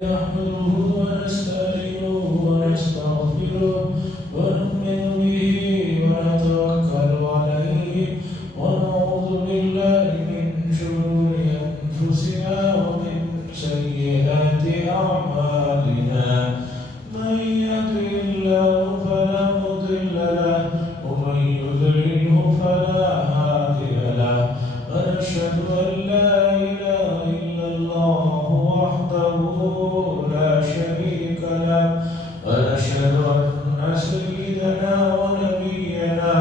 نحمده ونستعينه ونستغفره ونؤمن به ونتوكل عليه ونعوذ بالله من شرور أنفسنا ومن سيئات أعمالنا من يهده الله فلا مضل له ومن يضلله فلا هادي له ونشهد أن لا إله إلا الله وحده لا شريك له ونشهد أن سيدنا ونبينا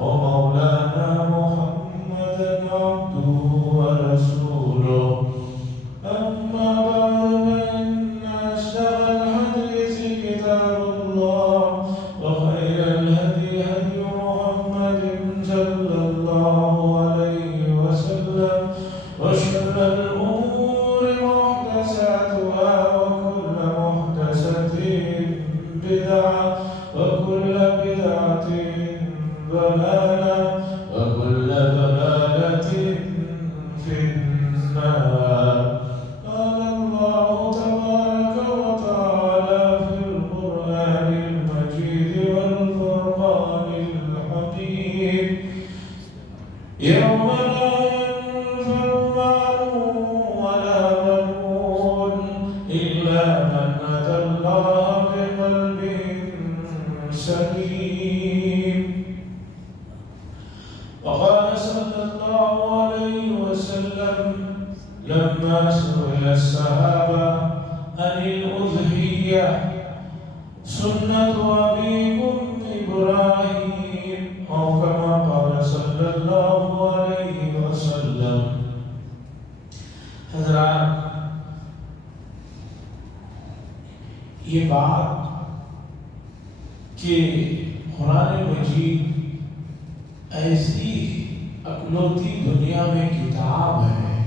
ومولانا محمدا عبده ورسوله أما بعد فإن أصدق الحديث كتاب الله وخير الهدي هدي محمد صلى الله عليه وسلم وشر الأمور محدثاتها وكل محدثة بدعة وكل بدعة ضلالة وكل ضلالة في النار. قال الله تبارك وتعالى في القرآن المجيد والفرقان الحميد يوم لا ينفع مال ولا بنون إلا من أتى الله بقلب سليم. وقال صلى الله عليه وسلم لما سئل الصحابة عن الأضحية سنة أبيكم إبراهيم أو كما قال صلى الله عليه وسلم. حضرات، یہ بات کہ قرآن مجید ایسی اکلوتی دنیا میں کتاب ہے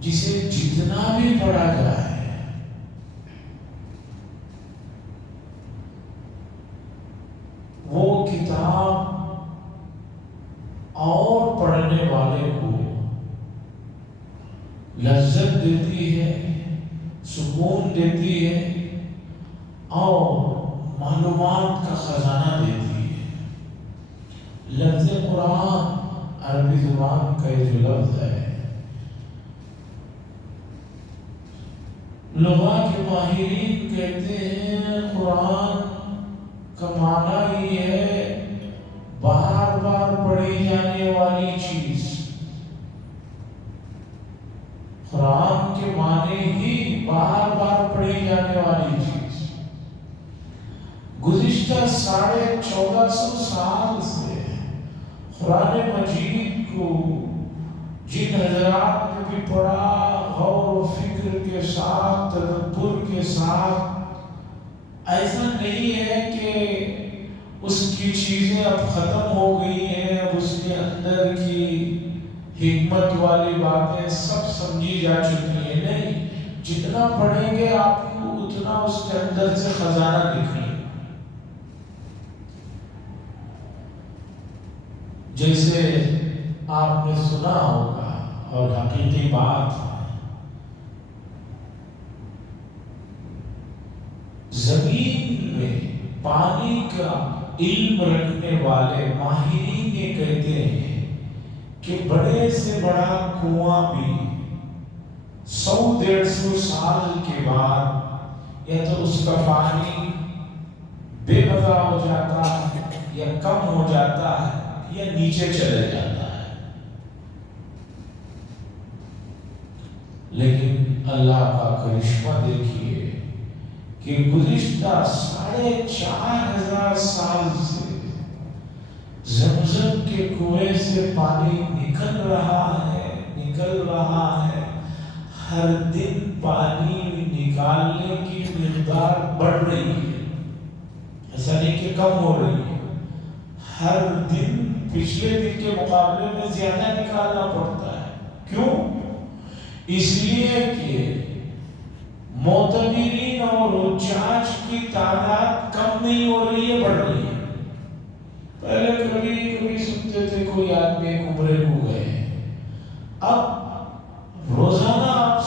جسے جتنا بھی پڑھا جائے وہ کتاب اور پڑھنے والے کو لذت دیتی ہے، سکون دیتی ہے اور معلومات کا خزانہ دیتی ہے. لفظ قرآن عربی زبان کا یہ جو لفظ ہے، لغہ کے ماہرین کہتے ہیں قرآن کا معنی ہی ہے بار بار پڑھی جانے والی چیز. قرآن کے معنی ہی بار بار پڑھی جانے والی چیز. گزشتہ 1450 سال سے قرآن مجید کو جن حضرات نے بھی پڑھا، غور و فکر کے ساتھ، تدبر کے ساتھ، ایسا نہیں ہے کہ اس کی چیزیں اب ختم ہو گئی ہیں، اب اس کے اندر کی حکمت والی باتیں سب سمجھی جا چکی ہیں. نہیں، جتنا پڑھیں گے آپ کو اتنا اس کے اندر سے خزانہ دکھے. جیسے آپ نے سنا ہوگا اور حقیقی بات ہے، زمین میں پانی کا علم رکھنے والے ماہرین یہ کہتے ہیں کہ بڑے سے بڑا کنواں بھی 100-150 سال کے بعد یا تو اس کا پانی بے مزہ ہو جاتا ہے یا کم ہو جاتا ہے یا نیچے چلے جاتا ہے. لیکن اللہ کا کرشمہ دیکھیے کہ گزشتہ 4500 سال سے زمزم کے کنویں سے پانی نکل رہا ہے. ہر دن پانی نکالنے کی مقدار بڑھ رہی ہے، ایسا نہیں کہ کم ہو رہی ہے. ہر دن پچھلے دن کے مقابلے میں زیادہ نکالنا پڑتا ہے. کیوں؟ اس لیے کہ معتبرین اور حجاج کی تعداد کم نہیں ہو رہی ہے، بڑھ رہی ہے. پہلے کبھی سنتے تھے کوئی آدمی ایک عمرے کو گئے، اب روزانہ آپ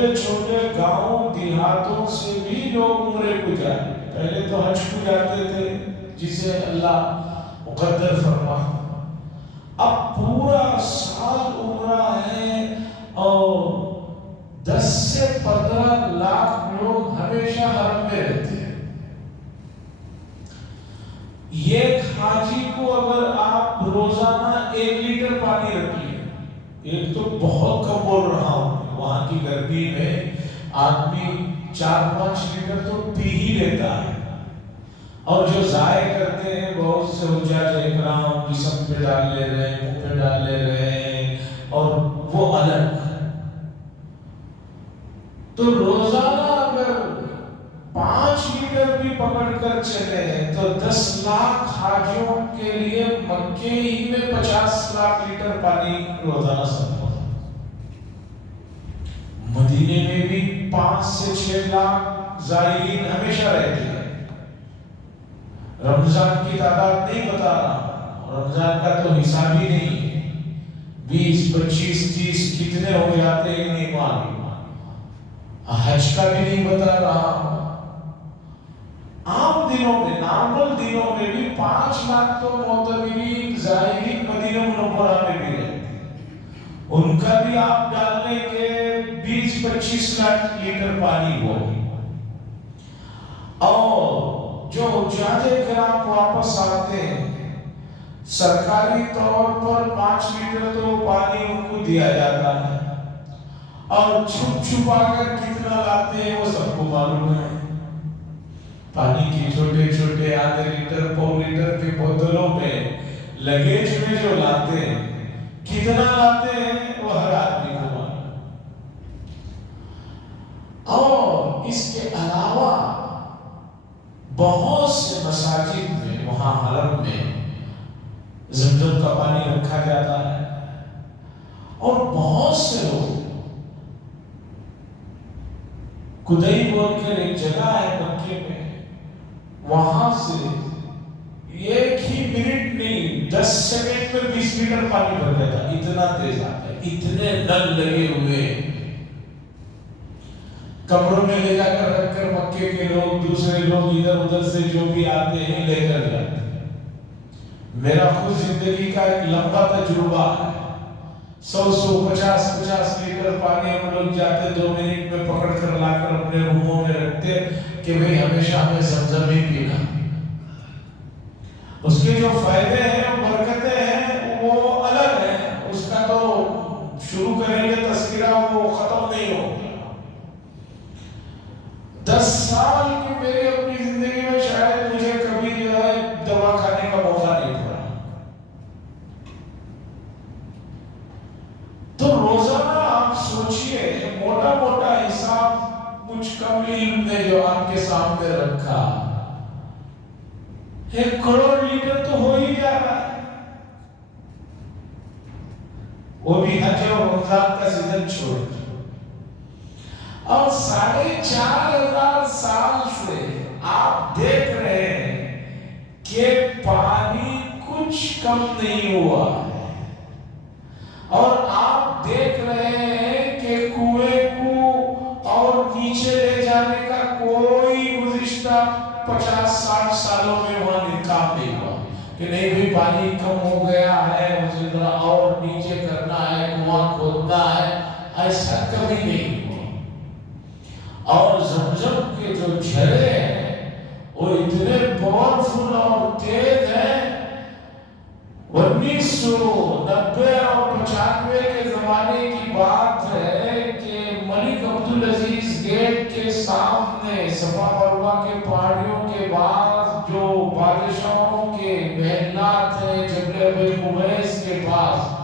چھوٹے چھوٹے گاؤں دیہاتوں سے بھی لوگ عمرے کو جاتے، پہلے تو حج کو جاتے تھے جسے اللہ مقدر فرماتا، اب پورا سال عمرہ ہے اور 10 سے 15 لاکھ لوگ ہمیشہ حرم میں رہتے ہیں۔ ایک حاجی کو اگر آپ روزانہ 1 لیٹر پانی رکھ لیں، ایک تو بہت کم بول رہا ہوں، وہاں کی گرمی میں آدمی 4-5 لیٹر تو پی ہی لیتا ہے، اور جو ضائع کرتے ہیں بہت سے حجاج اکرام جسم پہ ڈال لے رہے ہیں، منہ پہ ڈال لے رہے ہیں، اور وہ الگ۔ تو روزانہ اگر 5 لیٹر بھی پکڑ کر چلے تو 10 لاکھ حاجیوں کے لیے مکے ہی میں 50 لاکھ لیٹر پانی روزانہ صرف ہوتا۔ مدینے میں بھی 5 سے 6 لاکھ زائرین ہمیشہ رہتے ہیں۔ رمضان کی تعداد نہیں بتا رہا، رمضان کا تو حساب ہی نہیں ہے، 20 25 30 کتنے ہو جاتے ہیں نہیں معلوم، حج کا بھی نہیں بتا رہا۔ عام دنوں میں، نارمل دنوں میں بھی 5 لاکھ تو معتمرین زائرین مدینہ منورہ میں بھی رہتے ہیں، ان کا بھی آپ ڈال لیں کہ 20-25 لاکھ لیٹر پانی ہو۔ اور جو حجاج کرام واپس آتے ہیں، سرکاری طور پر 5 لیٹر تو پانی ان کو دیا جاتا ہے، اور چھپ چھپا کر کتنا لاتے ہیں وہ سب کو معلوم ہے۔ پانی کی چھوٹے چھوٹے آدھے لیٹر پو لیٹر کے بوتلوں میں لگیج میں جو لاتے ہیں، کتنا لاتے ہیں وہ ہر آدمی کو معلوم۔ اور اس کے علاوہ بہت سے مساجد میں، وہاں حرم میں زمزم کا پانی رکھا جاتا ہے، اور بہت سے لوگ کدئی بول کر ایک جگہ ہے مکے میں، وہاں سے 1 ہی منٹ نہیں 10 سیکنڈ میں 20 لیٹر پانی بھر جاتا، اتنا تیز آتا ہے، اتنے نل لگے ہوئے، کمروں میں لے جا کر رکھ کر مکے کے لوگ، دوسرے لوگ ادھر ادھر سے جو بھی آتے ہیں لے کر جاتے ہیں۔ میرا خود زندگی کا ایک لمبا تجربہ ہے، 100-150 لیٹر پانی ہم لوگ جاتے 2 منٹ میں پکڑ کر لا کر اپنے روموں میں رکھتے کہ بھئی ہمیشہ ہمیں زمزم ہی پینا۔ اس کے جو فائدے ہیں، برکتیں ہیں، وہ الگ ہیں، اس کا تو شروع کریں گے تذکرہ وہ ختم نہیں ہوگا۔ 10 سال کی میری اپنی زندگی میں شاید مجھے کبھی جو ہے دوا کھانے کا موقع نہیں پڑا۔ تو روزانہ آپ سوچئے، موٹا موٹا حساب کچھ کم علم نے جو آپ کے سامنے رکھا، 1 کروڑ لیٹر تو ہو ہی جا رہا ہے، وہ بھی حج اور رمضان کا سیزن چھوڑ کے۔ اور 4,500 سال سے آپ دیکھ رہے ہیں کہ پانی کچھ کم نہیں ہوا ہے، اور آپ دیکھ رہے ہیں کہ کنویں کو اور نیچے لے جانے کا کوئی گزشتہ 50-60 سالوں میں وہاں نکاح نہیں ہوا کہ نہیں بھی پانی کم ہو گیا ہے، اسے ذرا اور نیچے کرنا ہے، کنواں کھودنا ہے، ایسا کبھی نہیں ہوا۔ اور زمزم کے جو جھرے ہیں وہ اتنے پاورفل اور تیز ہیں، 1990 اور 95 کے زمانے کی بات ہے کہ ملک عبدالعزیز گیٹ کے سامنے صفا مروہ کے پہاڑیوں کے بعد جو بادشاہوں کے محلات ہیں جبل ابی قبیس کے پاس،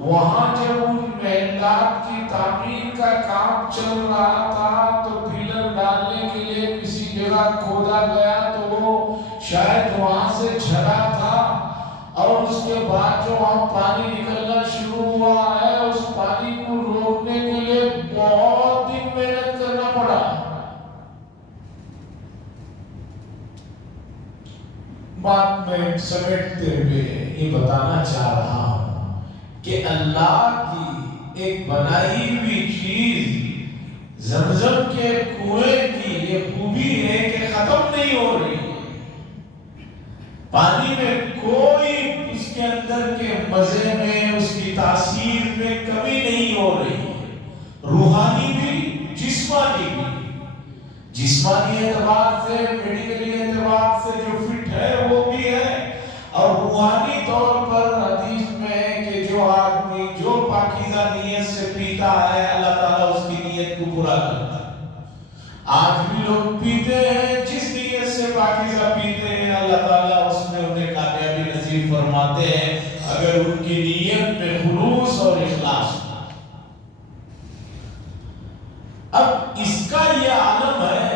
وہاں جب ان محلات کی تعمیر کا کام چل رہا تھا تو پلر ڈالنے کے لیے کسی جگہ کھودا گیا تو وہ شاید وہاں سے جھرا تھا، اور اس کے بعد جو وہاں پانی نکلنا شروع ہوا ہے، اس پانی کو روکنے کے لیے بہت دن محنت کرنا پڑا۔ بات میں سمیٹتے ہوئے یہ بتانا چاہ رہا ہوں کہ اللہ کی ایک بنائی ہوئی چیز زمزم کے کنویں کی یہ خوبی ہے کہ ختم نہیں ہو رہی ہے، پانی میں کوئی اس کے اندر کے مزے میں، اس کی تاثیر میں کمی نہیں ہو رہی ہے، روحانی بھی جسمانی بھی، جسمانی اعتبار سے، میڈیکلی اعتبار سے جو فٹ ہے وہ بھی ہے، اور روحانی طور پر حدیث میں ہے کہ جو آدمی جو پاکیزہ نیت سے پیتا ہے اللہ تعالیٰ اس کی نیت کو پورا کرتا ہے۔ آج بھی لوگ پیتے ہیں، جس نیت سے پاکیزہ پیتے ہیں اللہ تعالیٰ اس میں انہیں کامیابی نصیب فرماتے ہیں، اگر ان کی نیت میں خلوص اور اخلاص ہو۔ اب اس کا یہ عالم ہے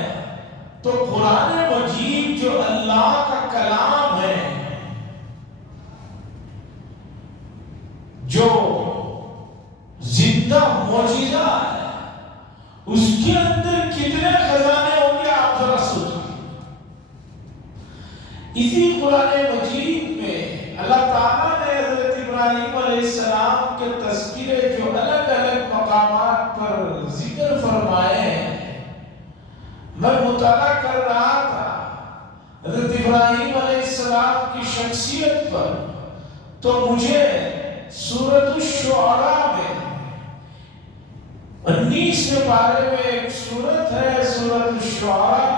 تو قرآن مجید جو اللہ کا کلام ہے، جو زندہ معجزہ ہے، اس کے اندر کتنے خزانے ہوں گے آپ ذرا سوچیں۔ اسی قرآن مجید میں اللہ تعالیٰ نے حضرت ابراہیم علیہ السلام کے تذکرے جو الگ الگ مقامات پر ذکر فرمائے ہیں، میں مطالعہ کر رہا تھا حضرت ابراہیم علیہ السلام کی شخصیت پر، تو مجھے سورۃ الشعراء میں 19ویں پارے میں ایک سورت ہے سورۃ الشعراء،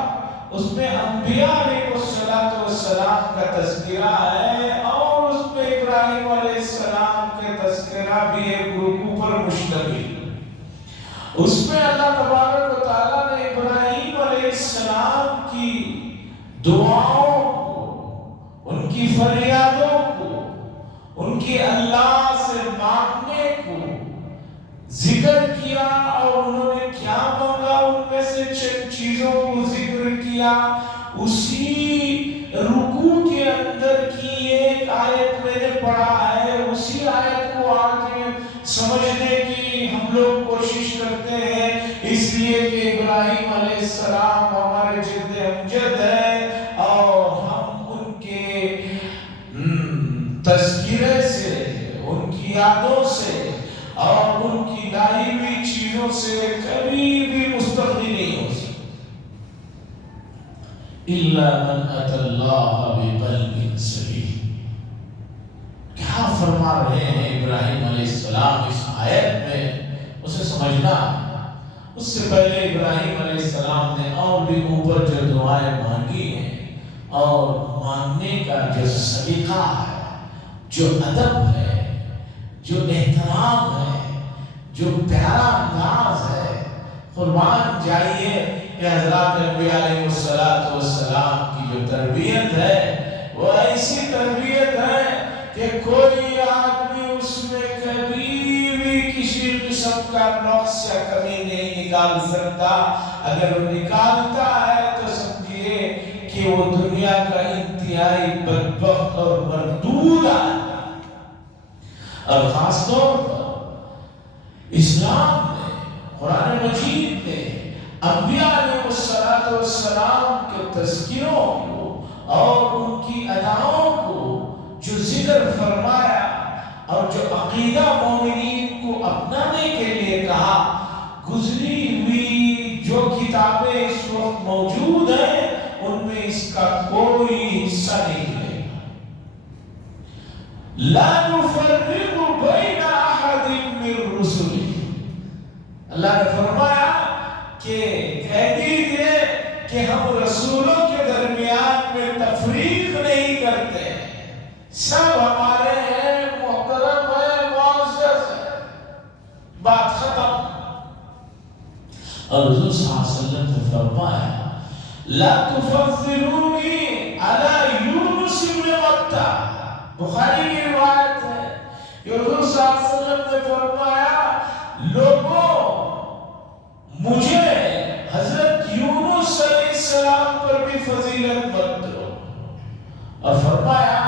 اس میں انبیاء علیہ السلام کا تذکرہ ہے، اور اس میں ابراہیم علیہ السلام کے تذکرہ بھی ایک رکوع پر مشتمل۔ اس میں اللہ تبارک و تعالیٰ نے ابراہیم علیہ السلام کی دعاؤں کو، ان کی فریادوں کو، ان کی اللہ سے مانگنے کو ذکر کیا، اور انہوں نے کیا مانگا ان میں سے چند چیزوں کو ذکر کیا۔ اسی رکوع کے اندر کی ایک آیت میں نے پڑھا ہے، اسی آیت کو آگے سمجھنے کی ہم لوگ کوشش کرتے ہیں، اس لیے کہ ابراہیم علیہ السلام ہمارے جد امجد ہے، اور ہم ان کے تذکرے سے، ان کی یادوں سے اور ان کی لائی ہوئی چیزوں سے کبھی بھی مستغنی نہیں ہو سکتے۔ اِلَّا مَنْ أَتَى اللَّهَ بِقَلْبٍ سَلِيمٍ۔ کیا فرما رہے ہیں ابراہیم علیہ السلام اس آیت میں، اسے سمجھنا۔ اس سے پہلے ابراہیم علیہ السلام نے اور بھی اوپر جو دعائیں مانگی ہیں، اور مانگنے کا جو سلیقہ ہے، جو ادب ہے، جو احترام ہے، جو پیارا انداز ہے، قربان جائیے کہ حضرات انبیاء علیہ السلام کی جو تربیت ہے وہ ایسی تربیت ہے کہ کوئی آدمی اس میں کبھی بھی کسی قسم کا نقص یا کمی نہیں نکال سکتا۔ اگر وہ نکالتا ہے تو سمجھیے کہ وہ دنیا کا انتہائی بدبخت اور مردود ہے۔ اور خاص طور پر اسلام نے، قرآن مجید نے انبیاء علیہ السلام کے تذکروں کو اور ان کی اداؤں کو جو ذکر فرمایا، اور جو عقیدہ مومنین کو اپنانے کے لیے کہا، گزری ہوئی جو کتابیں اس وقت موجود ہیں ان میں اس کا کوئی حصہ نہیں ہے۔ لا نفرق بین احد من رسله، اللہ نے فرمایا کہ کہہ دیجئے کہ ہم رسولوں کے درمیان میں تفریق نہیں کرتے، سب ہمارے ہیں، محترم ہے، معزز ہے، بات ختم۔ اور حضور صلی اللہ علیہ وسلم نے فرمایا لا تفضلونی علی یونس بن متى، بخاری کی روایت ہے کہ حضور صلی اللہ علیہ وسلم نے فرمایا لوگوں مجھے حضرت یونس علیہ السلام پر بھی فضیلت مت دو، اور فرمایا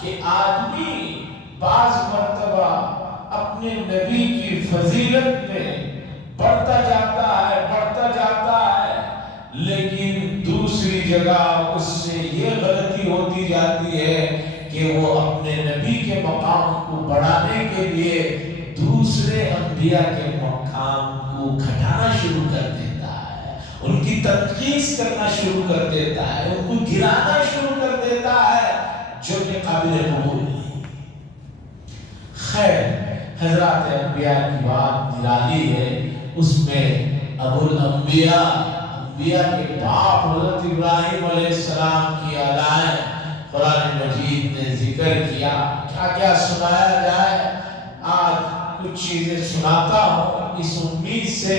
کہ آدمی بعض مرتبہ اپنے نبی کی فضیلت میں بڑھتا جاتا ہے، لیکن دوسری جگہ اس سے یہ غلطی ہوتی جاتی ہے کہ وہ اپنے نبی کے مقام کو بڑھانے کے لیے دوسرے انبیاء کے مقام کو گھٹانا شروع کر دیتے۔ تنقیص کرنا شروع کر دیتا ہے، ان کو گرانا شروع کر دیتا ہے، جو کہ قابل قبول نہیں۔ خیر، حضرات انبیاء کی بات نرالی ہے، اس میں ابو الانبیاء، انبیاء کے باپ حضرت ابراہیم علیہ السلام کی ادائیں قرآن مجید نے ذکر کیا۔ کیا کیا سنایا جائے؟ آج کچھ چیزیں سناتا ہوں اس امید سے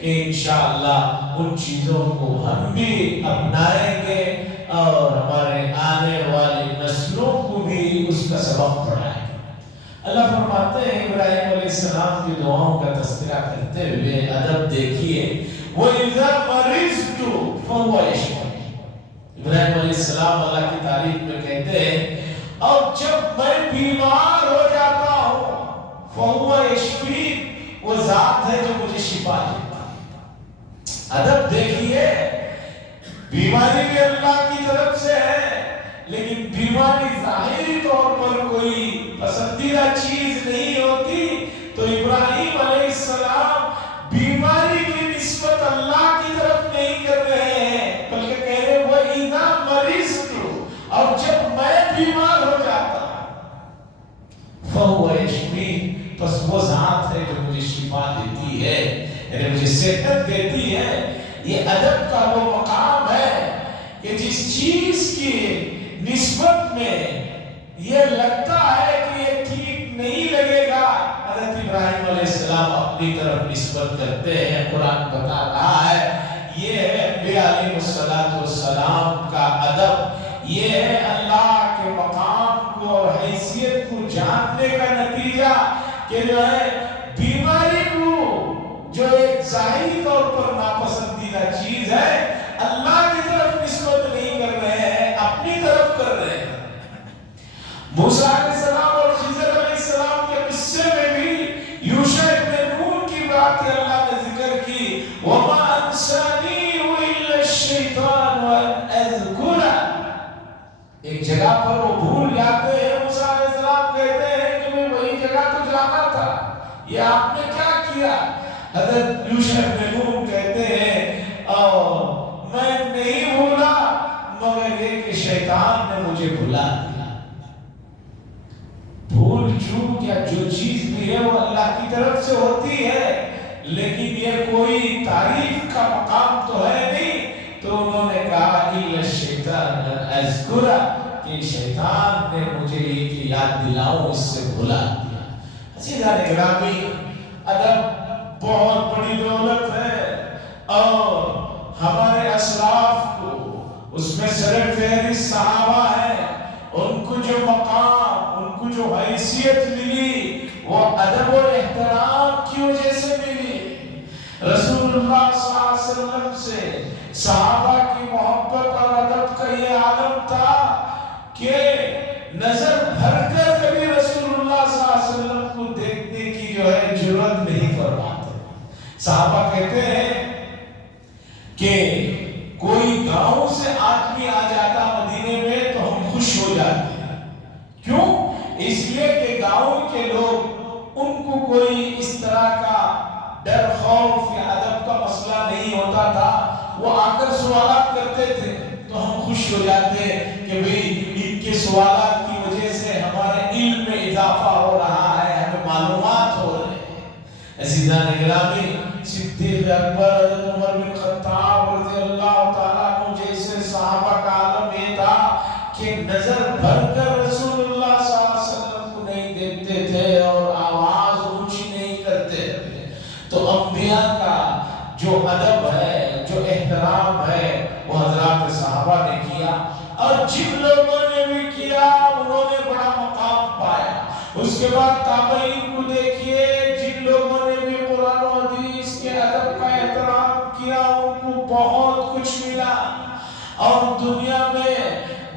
کہ انشاءاللہ ان چیزوں کو ہم بھی اپنائیں گے اور ہمارے آنے والی نسلوں کو بھی اس کا سبق پڑھائیں گے۔ اللہ فرماتے ہیں ابراہیم علیہ السلام کی دعاؤں کا تذکرہ کرتے ہوئے ادب دیکھیے، وَإِذَا مَرِضْتُ فَهُوَ يَشْفِينِ۔ ابراہیم علیہ السلام اللہ کی تعریف میں کہتے ہیں، اور جب میں بیمار ہو جاتا ہوں، فَهُوَ يَشْفِينِ، وہ ذات ہے جو مجھے شفا دیتا ہے۔ ادب دیکھیے، بیماری بھی اللہ کی طرف سے ہے، لیکن بیماری ظاہری طور پر کوئی پسندیدہ چیز نہیں ہوتی، تو ابراہیم علیہ السلام بیماری کی نسبت اللہ کی طرف نہیں کر رہے ہیں، بلکہ کہہ رہے وَإِذَا مَرِضْتُ، اور جب میں بیمار ہو جاتا فَهُوَ يَشْفِينِ، پس وہ ذات ہے جو مجھے شفا دیتی ہے، یعنی مجھے صحت دیتی ہے۔ یہ ادب کا وہ مقام ہے کہ جس چیز کی نسبت میں یہ لگتا ہے کہ یہ ٹھیک نہیں لگے گا، حضرت ابراہیم علیہ السلام اپنی طرف نسبت کرتے ہیں۔ قرآن بتا رہا ہے یہ ہے انبیاء علیہ السلام کا ادب، یہ ہے اللہ کے مقام کو اور حیثیت کو جاننے کا نتیجہ کہ جو ہے بیماری کو، جو ایک ظاہری طور پر ناپسندیدہ چیز ہے، اللہ کی طرف نسبت نہیں کر رہے ہیں، اپنی طرف کر رہے ہیں۔ موسیٰ علیہ السلام اور خضر علیہ السلام کے قصے میں بھی یوشع ابن نون کی بات اللہ نے ذکر کی، وَمَا أَنسَانِيهُ إِلَّا الشَّيْطَانُ أَنْ أَذْكُرَهُ۔ ایک جگہ پر وہ بھول جاتے ہیں، موسیٰ علیہ السلام کہتے ہیں کہ میں وہی جگہ تو جانا تھا، یہ آپ نے کیا کیا؟ حضرت یوشع ابن نون کہتے ہیں میں نہیں بھولا مگر یہ کہ شیطان نے مجھے بھلا دیا۔ بھول چوک یا جو چیز بھی ہے وہ اللہ کی طرف سے ہوتی ہے، لیکن یہ کوئی تعریف کا مقام تو ہے نہیں، تو انہوں نے کہا إِلَّا الشَّيْطَانَ أَنْ أَذْكُرَهُ، کہ شیطان نے مجھے یہ یاد دلاؤں اس سے بھلا دیا۔ عزیزان گرامی، ادب بہت بڑی دولت ہے، اور ہمارے اسلاف کو اس میں سر فہرست صحابہ ہیں، ان کو جو مقام، ان کو جو حیثیت ملی وہ ادب و احترام کی وجہ سے ملی۔ رسول اللہ صلی اللہ علیہ وسلم سے صحابہ کی محبت اور ادب کا یہ عالم تھا کہ نظر بھر کر کبھی رسول اللہ صلی اللہ علیہ وسلم کو دیکھنے کی جو ہے جرات نہیں فرماتے۔ صحابہ کہتے ہیں کہ کوئی گاؤں سے آدمی آ جاتا مدینے میں تو ہم خوش ہو جاتے ہیں، کیوں؟ اس لیے کہ گاؤں کے لوگ، ان کو کوئی اس طرح کا ڈر، خوف یا ادب کا مسئلہ نہیں ہوتا تھا، وہ آ کر سوالات کرتے تھے تو ہم خوش ہو جاتے کہ بھئی ان کے سوالات کی وجہ سے ہمارے علم میں اضافہ ہو رہا ہے، ہمیں معلومات ہو رہے ہیں۔ عزیزان گرامی، صدیق اکبر، حضرت عمر بن خطاب رضی اللہ تعالیٰ عنہ جیسے صحابہ کا عالم یہ تھا کہ نظر بھر کر رسول اللہ صلی اللہ علیہ وسلم کو نہیں دیکھتے تھے اور آواز اونچی نہیں کرتے تھے۔ تو انبیاء کا جو ادب ہے، جو احترام ہے، وہ حضرات صحابہ نے کیا، اور جن لوگوں نے بھی کیا انہوں نے بڑا مقام پایا۔ اس کے بعد تابعین کو دیکھیے، جن لوگوں نے بھی قرآن و حدیث کے ادب کا احترام کیا ان کو بہت کچھ ملا، اور دنیا میں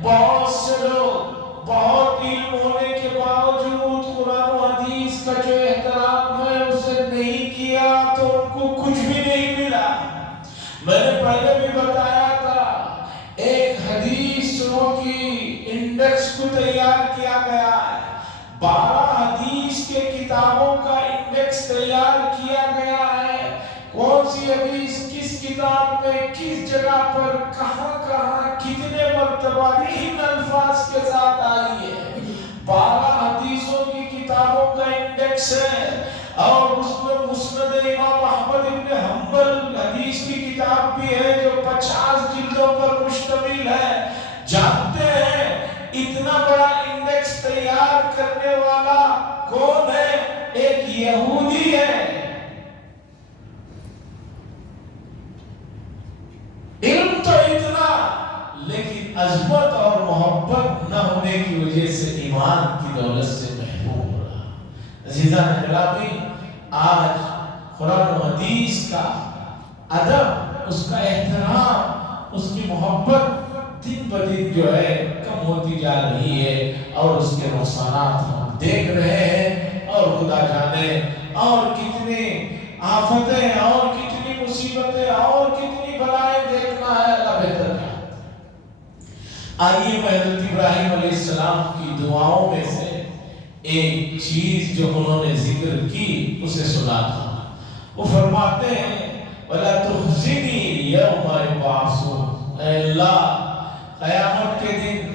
بہت سے لوگ بہت علم ہونے کے باوجود قرآن و حدیث کا جو احترام ہے اسے نہیں کیا تو ان کو کچھ بھی نہیں ملا۔ میں نے پہلے بھی بتایا تھا، ایک حدیثوں کی انڈیکس کو تیار کیا گیا ہے، 12 حدیث کے کتابوں کا انڈیکس تیار کیا گیا ہے، کون سی حدیث کس کس کتاب میں کس جگہ پر کہاں کہاں کتنے مرتبہ کن الفاظ کے ساتھ آئی ہے. 12 حدیثوں کی کتابوں کا انڈیکس ہے اور اس میں مسند امام احمد بن حنبل حدیث کی کتاب بھی ہے جو 50 جلدوں پر مشتمل ہے. جانتے ہیں اتنا بڑا انڈیکس تیار کرنے والا کون ہے؟ ایک یہودی ہے. علم تو اتنا لیکن عظمت اور محبت نہ ہونے کی وجہ سے ایمان کی دولت سے محروم رہا. عزیزان گرامی، آج قرآن و حدیث کا ادب، اس کا احترام، اس کی محبت دن بدن جو ہے کم ہوتی جا رہی ہے اور اس کے نقصانات ہم دیکھ رہے ہیں. اور خدا جانے اور کتنی آفتیں اور کتنی مصیبتیں اور کتنی بلائیں دیکھنا ہے، اللہ بہتر جانتا ہے. آئیے میں حضرت ابراہیم علیہ السلام کی دعاؤں میں سے ایک چیز جو انہوں نے ذکر کی اسے سنا تھا. وہ فرماتے ہیں وَلَا تُخْزِنِي يَوْمَ يُبْعَثُونَ. اے اللہ، قیامت کے دن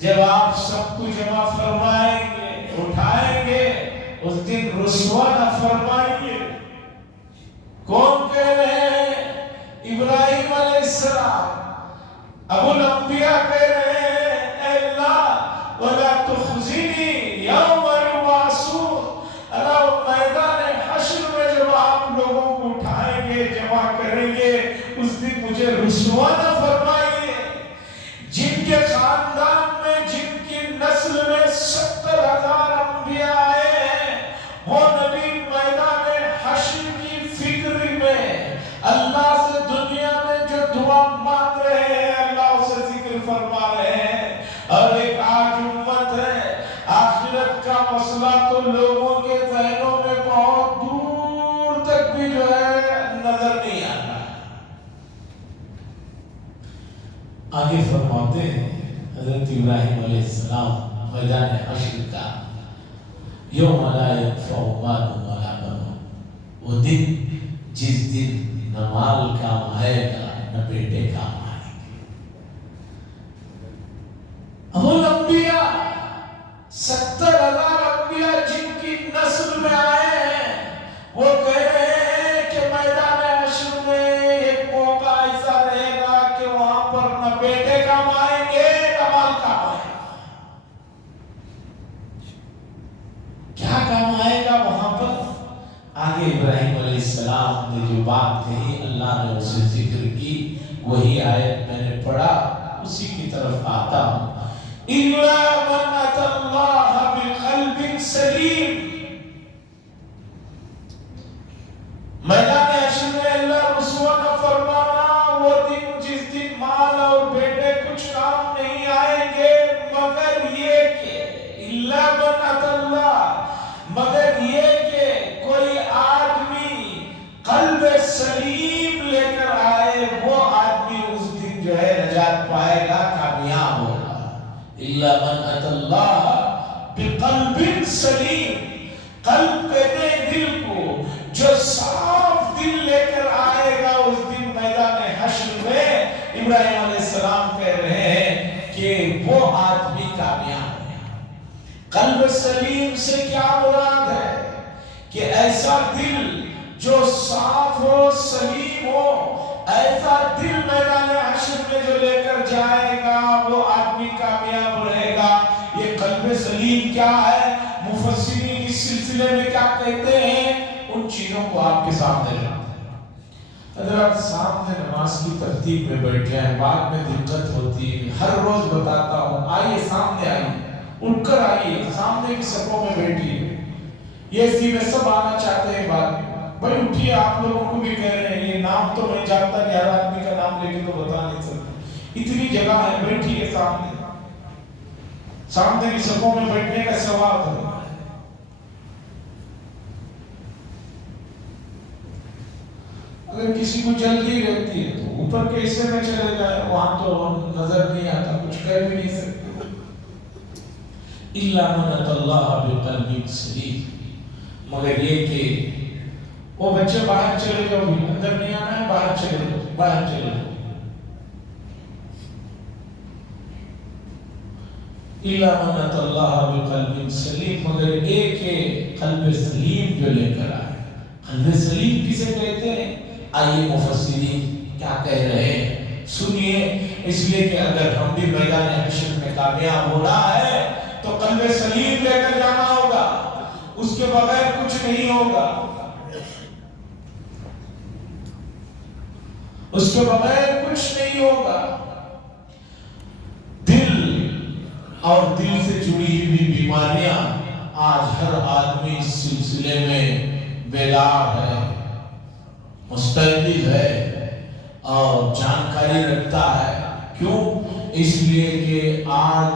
جب آپ سب کو جمع فرمائیں گے، اٹھائیں گے، اس دن رسوا نہ فرمائیے. کون کہہ رہے ہیں؟ ابراہیم علیہ السلام، ابو الانبیاء کہہ رہے ہیں اے اللہ وَلَا تُخْزِنِي يَوْمَ يُبْعَثُونَ. اللہ، میدان حشر میں جب آپ لوگوں کو اٹھائیں گے، جمع کریں گے، اس دن مجھے رسوا نہ فرمائیے. جن کے خاندان میں، جن کی نسل میں 70,000 انبیاء آئے ہیں، وہ نبی میدان حشر کی فکر میں اللہ سے دنیا میں جو دعا مانگ رہے ہیں اللہ اسے ذکر فرما رہے ہیں. اور ایک آج امت ہے، آخرت کا مسئلہ تو لوگوں کے ذہنوں میں بہت دور تک بھی جو ہے نظر نہیں آتا. آگے فرماتے ہیں حضرت ابراہیم علیہ السلام میدان حشر کا یوم لا ينفع مال ولا بنون، وہ دن جس دن نہ مال کام آئے گا نہ بیٹے کام آئیں گے. ابو الانبیاء 70,000 انبیاء جن کی نسل میں آئے ہیں، وہ کہہ رہے ہیں کہ میدان حشر میں ایک موقع ایسا رہے گا کہ وہاں پر نہ بیٹے کام آئیں گے نہ مال کام آئے گا. کیا کام آئے گا وہاں پر؟ آگے ابراہیم علیہ السلام نے جو بات کہی اللہ نے اسے ذکر کی. وہی آیت میں نے پڑھا، اسی کی طرف آتا ہوں. إِلَّا مَنْ أَتَى اللَّهَ بِقَلْبٍ سَلِيمٍ. میدان حشر میں اللہ رسوا نہ فرمانا وہ دن جس دن مال اور بیٹے کچھ کام نہیں آئیں گے، مگر یہ کہ إِلَّا مَنْ أَتَى اللَّهَ، مگر یہ کہ کوئی آدمی قلب سلیم لے کر آئے، وہ آدمی اس دن جو ہے نجات پائے گا، کامیاب ہوگا. إِلَّا مَنْ أَتَى اللَّهَ بِقَلْبٍ سَلِيمٍ. قلب کہتے ہیں دل کو، جو صاف دل لے کر آئے گا اس دن میدان حشر میں. ابراہیم علیہ السلام کہہ رہے ہیں کہ وہ آدمی کامیاب ہے. قلب سلیم سے کیا مراد ہے؟ کہ ایسا دل جو صاف ہو، سلیم ہو، ایسا دل میدان حشر میں جو لے کر جائے گا وہ آدمی کامیاب رہے گا. یہ قلب سلیم کیا ہے؟ مفسرین اس سلسلے میں کیا کہتے ہیں؟ ان چیزوں کو آپ کے سامنے رکھتے ہیں. حضرات سامنے نماز کی ترتیب میں بیٹھ جائیں، بعد میں دقت ہوتی ہے. ہر روز بتاتا ہوں، آئیے سامنے آئیے، اٹھ کر آئیے، سامنے کی صفوں میں بیٹھیے. یہ سی میں سب آنا چاہتے ہیں بعد میں. بھائی اٹھیے، آپ لوگوں کو بھی کہہ رہے ہیں. یہ نام تو میں جانتا کہ ہر آدمی کا نام لے کے تو بتا نہیں سکتا. اتنی جگہ ہے، بیٹھیے سامنے. سامنے کی صفوں میں بیٹھنے کا ثواب ہے. اگر کسی کو جلدی رہتی ہے تو اوپر کے حصے میں چلے جائے، وہاں تو نظر نہیں آتا، کچھ کہہ بھی نہیں سکتے. إِلَّا مَنْ أَتَى اللَّهَ بِقَلْبٍ سَلِيمٍ. مگر یہ کہ وہ بچے باہر چلے جاؤ، بھی اندر نہیں آنا ہے، باہر چلے جاؤ. باہر چلے جاؤ. الا من اتى الله بقلب سلیم، مگر ایک قلب سلیم جو لے کر آئے. قلب سلیم کسے کہتے ہیں؟ آئیے مفسرین کیا کہہ رہے ہیں سنیے. اس لیے کہ اگر ہم بھی میدان حشر میں کامیاب ہونا ہے تو قلب سلیم لے کر جانا ہوگا، اس کے بغیر کچھ نہیں ہوگا، اس کے بغیر کچھ نہیں ہوگا. دل اور دل سے جڑی ہوئی بیماریاں آج ہر آدمی اس سلسلے میں بیدار ہے، مستعد ہے اور جانکاری رکھتا ہے. کیوں؟ اس لیے کہ آج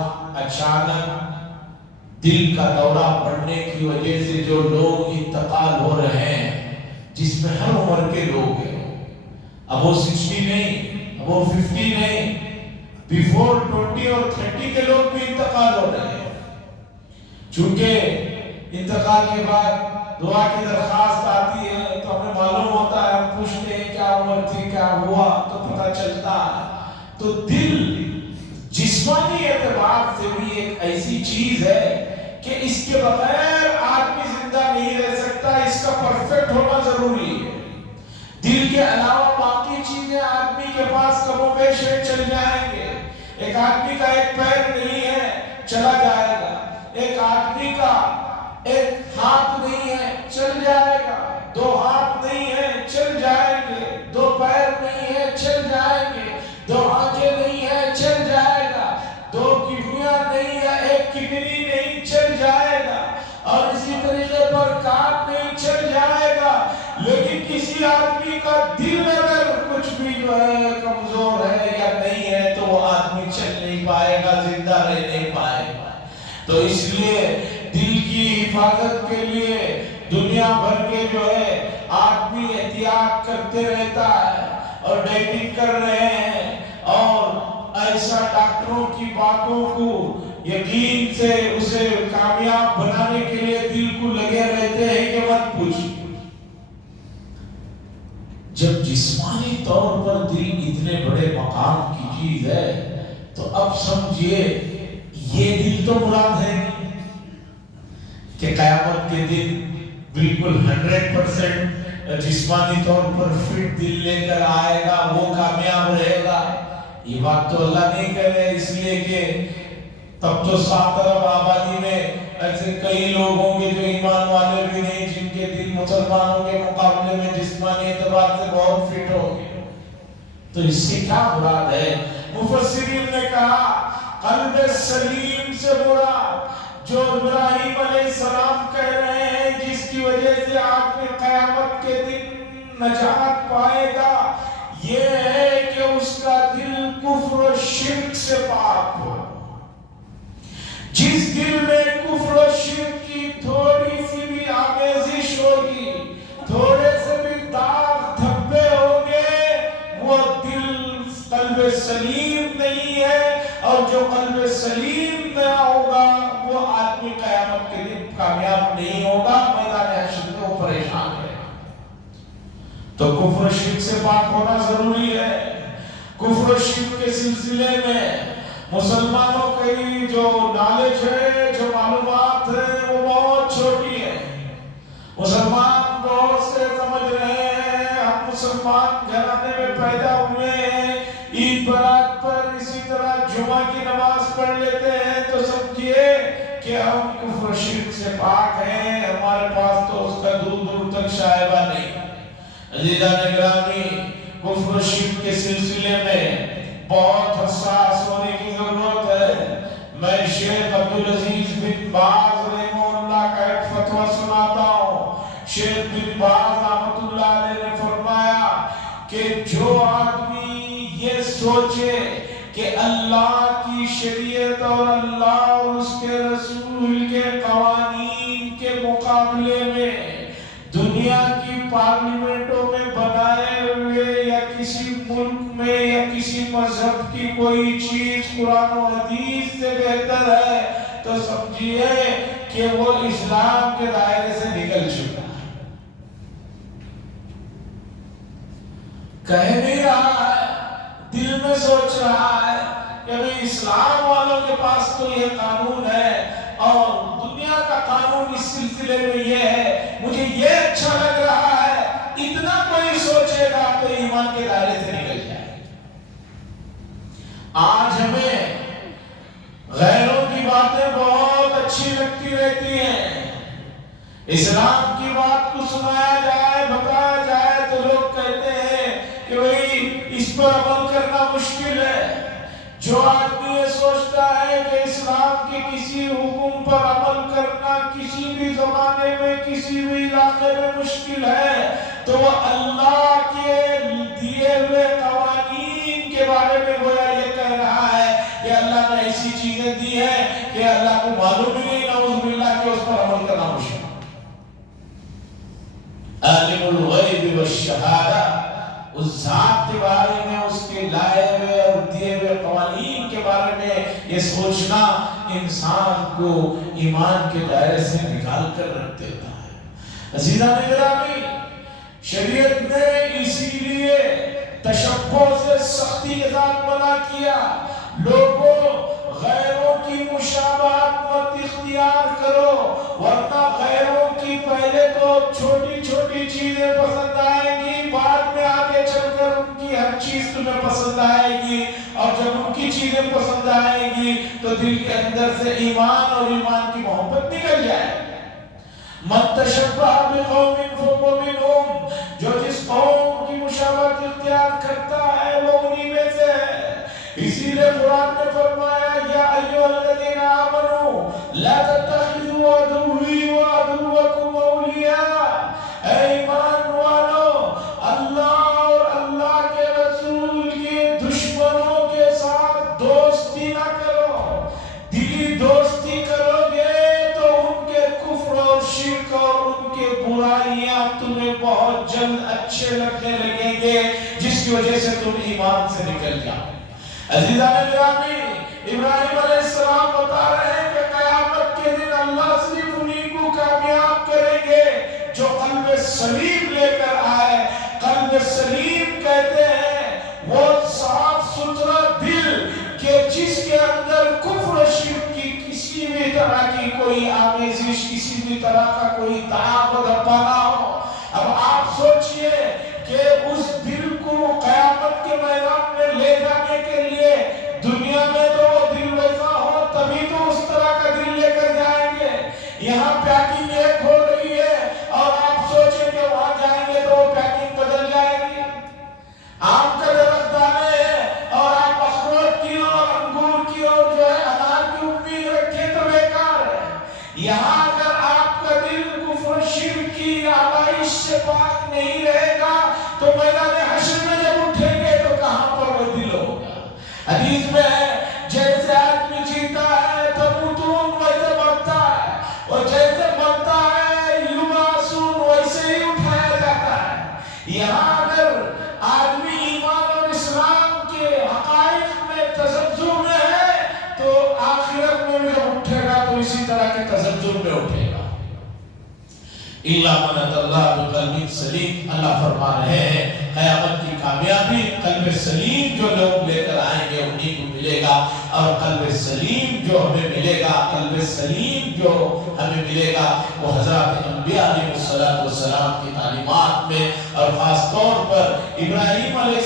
اچانک دل کا دورہ پڑنے کی وجہ سے جو لوگ انتقال ہو رہے ہیں، جس میں ہر عمر کے لوگ ہیں، اب وہ 60 نہیں، اب وہ 50 نہیں، بیفور 20 اور 30 کے لوگ بھی انتقال ہو رہے ہیں. چونکہ انتقال کے بعد دعا کی درخواست آتی ہے تو ہمیں معلوم ہوتا ہے، ہم پوچھتے ہیں کیا عمر تھی، کیا ہوا، تو پتہ چلتا ہے. تو دل جسمانی اعتبار سے بھی ایک ایسی چیز ہے کہ اس کے بغیر آدمی زندہ نہیں رہ سکتا، اس کا پرفیکٹ ہونا ضروری ہے. دل کے علاوہ باقی چیزیں آدمی کے پاس کم و بیش چل جائیں گے. ایک آدمی کا ایک پیر نہیں ہے، چلا جائے گا. ایک آدمی کا ایک ہاتھ نہیں ہے، چل جائے گا. 2 ہاتھ نہیں ہے، چل جائیں گے. 2 پیر نہیں ہے، چل جائیں گے. 2 آنکھیں نہیں ہے، چل جائے گا. 2 کڈنیاں نہیں ہے، 1 کڈنی نہیں، چل جائے گا. اور اسی طریقے پر کان نہیں، چل جائے گا. لیکن کسی آدمی کا دل اگر کچھ بھی جو ہے کمزور ہے یا نہیں ہے تو وہ آدمی چل نہیں پائے گا، زندہ رہ نہیں پائے گا. تو اس لیے دل کی حفاظت کے لیے دنیا بھر کے جو ہے آدمی احتیاط کرتے رہتا ہے اور ڈائٹنگ کر رہے ہیں، اور ایسا ڈاکٹروں کی باتوں کو یقین سے اسے کامیاب بنانے کے لیے دل کو لگے رہتے ہیں کہ مت پوچھ. جب جسمانی طور پر دل اتنے بڑے مقام کی چیز ہے تو اب سمجھئے یہ دل تو مراد ہے کہ قیامت کے دن بالکل 100% جسمانی طور پر فٹ دل لے کر آئے گا، وہ کامیاب رہے گا. یہ بات تو اللہ نہیں کہہ رہے، اس لیے کہ تب تو 7 ارب آبادی میں ایسے کئی لوگ ہوں گے جو ایمان والے بھی نہیں، جن کے دل مسلمانوں کے مقابلے میں جسمانی اعتبار سے بہت فٹ ہوں گے. تو اس سے کیا مراد ہے؟ مفسرین نے کہا قلب سلیم سے مراد جو ابراہیم علیہ السلام کہہ رہے ہیں، جس کی وجہ سے آدمی قیامت کے دن نجات پائے گا، یہ ہے کہ اس کا دل کفر و شرک سے پاک ہو. جس دل میں کفر و شرک کی تھوڑی سی بھی آمیزش ہوگی، تھوڑے سے بھی داغ دھبے ہوں گے، وہ دل قلب سلیم نہیں ہے. اور جو قلب سلیم نہ ہوگا وہ آدمی قیامت کے دن کامیاب نہیں ہوگا، میدان حشر میں وہ پریشان ہے. تو کفر و شرک سے پاک ہونا ضروری ہے. کفر و شرک کے سلسلے میں مسلمانوں کی جو نالج ہے، جو معلومات ہے، وہ بہت چھوٹی ہے. مسلمان بہت سے سمجھ رہے ہیں ہم مسلمان گھرانے میں پیدا ہوئے ہیں، عید برات پر اسی طرح جمعہ کی نماز پڑھ لیتے ہیں تو سمجھیے کہ ہم کفر و شرک سے پاک ہیں، ہمارے پاس تو اس کا دور دور تک شائبہ نہیں. عزیزان گرامی، کفر و شرک کے سلسلے میں بہت حساس ہونے کی ضرورت ہے. میں شیخ عبدالعزیز بن باز رحمہ اللہ کا ایک فتویٰ سناتا ہوں. شیخ بن باز رحمۃ اللہ علیہ نے فرمایا کہ جو آدمی یہ سوچے کہ اللہ کی شریعت اور اللہ اور اس کے رسول کے قوانین کے مقابلے میں دنیا کی پارلیمنٹوں میں بنائے ہوئے یا کسی ملک میں یا کسی مذہب کی کوئی چیز قرآن و حدیث سے بہتر ہے تو سمجھیے کہ وہ اسلام کے دائرے سے نکل چکا ہے. کہہ نہیں رہا ہے، دل میں سوچ رہا ہے کہ ابھی اسلام والوں کے پاس تو یہ قانون ہے اور دنیا کا قانون اس سلسلے میں یہ ہے، مجھے یہ اچھا لگ رہا ہے، اتنا کوئی سوچے گا تو ایمان کے دائرے سے نکل جائے۔ آج ہمیں غیروں کی باتیں بہت اچھی لگتی رہتی ہیں، اسلام کی بات کو سنایا جائے، بتایا جائے تو لوگ کہتے ہیں کہ بھئی اس پر عمل کرنا مشکل ہے۔ جو آدمی یہ سوچتا ہے کہ اسلام کے کسی حکم پر عمل کرنا کسی بھی زمانے میں کسی بھی علاقے میں مشکل ہے تو وہ اللہ کے دیے ہوئے قوانین کے بارے میں گویا یہ کہہ رہا ہے کہ اللہ نے ایسی چیزیں دی ہیں کہ اللہ کو معلوم ہی نہیں، نعوذ باللہ، کہ اس پر عمل کرنا مشکل۔ عالم الغیب والشہادہ، اس ذات کے بارے میں، اس کے لائے ہوئے اور دیے ہوئے قوانین کے بارے میں یہ سوچنا انسان کو ایمان کے دائرے سے نکال کر رکھ دیتا ہے۔ عزیزان گرامی، شریعت نے اسی لیے تشبہ سے سختی کے ساتھ منع کیا، لوگوں غیروں کی مشابہت مت اختیار کرو، ورنہ غیروں کی پہلے تو چھوٹی چھوٹی چیزیں پسند آئیں گی، بعد میں آگے چل کر ان کی ہر چیز تمہیں پسند آئے گی، اور جب ان کی چیزیں پسند آئیں گی تو دل کے اندر سے ایمان اور ایمان کی محبت نکل جائے گی۔ من تشبہ بقوم فہو منہم، جو جس قوم کی مشابہت اختیار کرتا ہے وہ انہی میں سے ہے۔ اسی لئے قرآن نے فرمایا یا ایھا الذین آمنوا لا تتخذوا عدوی وعدوکم اولیاء، اے ایمان والو، اللہ اور اللہ کے رسول کے دشمنوں کے ساتھ دوستی نہ کرو۔ دلی دوستی کرو گے تو ان کے کفر اور شرک اور ان کے برائیاں تمہیں بہت جلد اچھے لگنے لگیں گے، جس کی وجہ سے تم ایمان سے نکل جاؤ۔ عزیزان گرامی، ابراہیم علیہ السلام بتا رہے ہیں کہ قیامت کے دن اللہ صرف انہی کو کامیاب کریں گے جو قلب سلیم لے کر آئے۔ قلب سلیم کہتے ہیں وہ صاف ستھرا دل کہ جس کے اندر کفر و شرک کی کسی بھی طرح کی کوئی آمیزش، کسی بھی طرح کا کوئی داغ و دھبا نہ ہو۔ اب آپ سوچئے کہ اس دل کو قیامت کے میدان میں لے جانے کے لیے دنیا میں تو وہ دل ویسا ہو تبھی تو اس طرح کا دل لے کر جائیں گے۔ یہاں پیکنگ ایک ہو رہی ہے اور آپ سوچیں کہ وہاں جائیں گے تو وہ پیکنگ بدل جائے گی۔ آم کا درخت ڈالے ہیں اور آپ اخروٹ کی اور انگور کی اور جو ہے انار کی امید رکھیں تو بیکار ہے۔ یہاں اگر آپ کا دل کفر شرک کی آلائش سے پاک نہیں رہے گا تو میدان حشر میں جب اٹھیں گے تو کہاں پر وہ دل ہوگا۔ حدیث میں ہے جیسے آدمی جیتا ہے تموتون ویسے مرتا ہے، اور جیسے مرتا ہے یبعثون ویسے ہی اٹھایا جاتا ہے۔ یہاں اگر آدمی ایمان اور اسلام کے حقائق میں تذبذب میں ہے تو آخرت میں بھی جب اٹھے گا تو اسی طرح کے تذبذب میں اٹھے گا۔ اِلَّا مَنْ أَتَى اللَّهَ بِقَلْبٍ سَلِيمٍ، اللہ فرما رہے ہیں قیامت کی کامیابی قلب سلیم جو لوگ لے کر آئیں گے انہی کو ملے گا، اور قلب سلیم جو ہمیں ملے گا، قلب سلیم جو ہمیں ملے گا وہ حضرات انبیاء علیہ السلام کی تعلیمات میں، اور خاص طور پر ابراہیم علیہ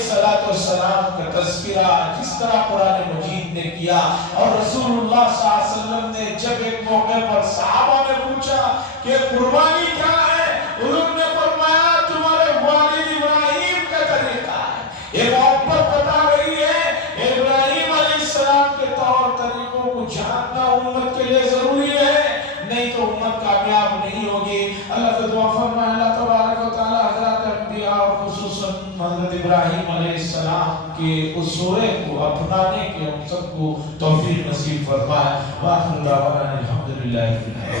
السلام کا تذکرہ جس طرح قرآن مجید نے کیا، اور رسول اللہ صلی اللہ علیہ وسلم نے جب ایک موقع پر صحابہ نے پوچھا کہ قربانی کیا ہے، انہوں نے فرمایا تمہارے والد ابراہیم کا طریقہ ہے۔ یہ محبت بتا رہی ہے ابراہیم علیہ السلام کے طور طریقوں کو جاننا امت کے لیے ضروری ہے، نہیں تو امت کامیاب نہیں ہوگی۔ اللہ سے دعا فرمائے اللہ تبارک و تعالی حضرات انبیاء اور خصوصاً حضرت ابراہیم علیہ السلام کے اسوے کو اپنانے کے ہم سب کو توفیق نصیب فرمائے۔ وآخر دعوانا الحمدللہ رب العالمین۔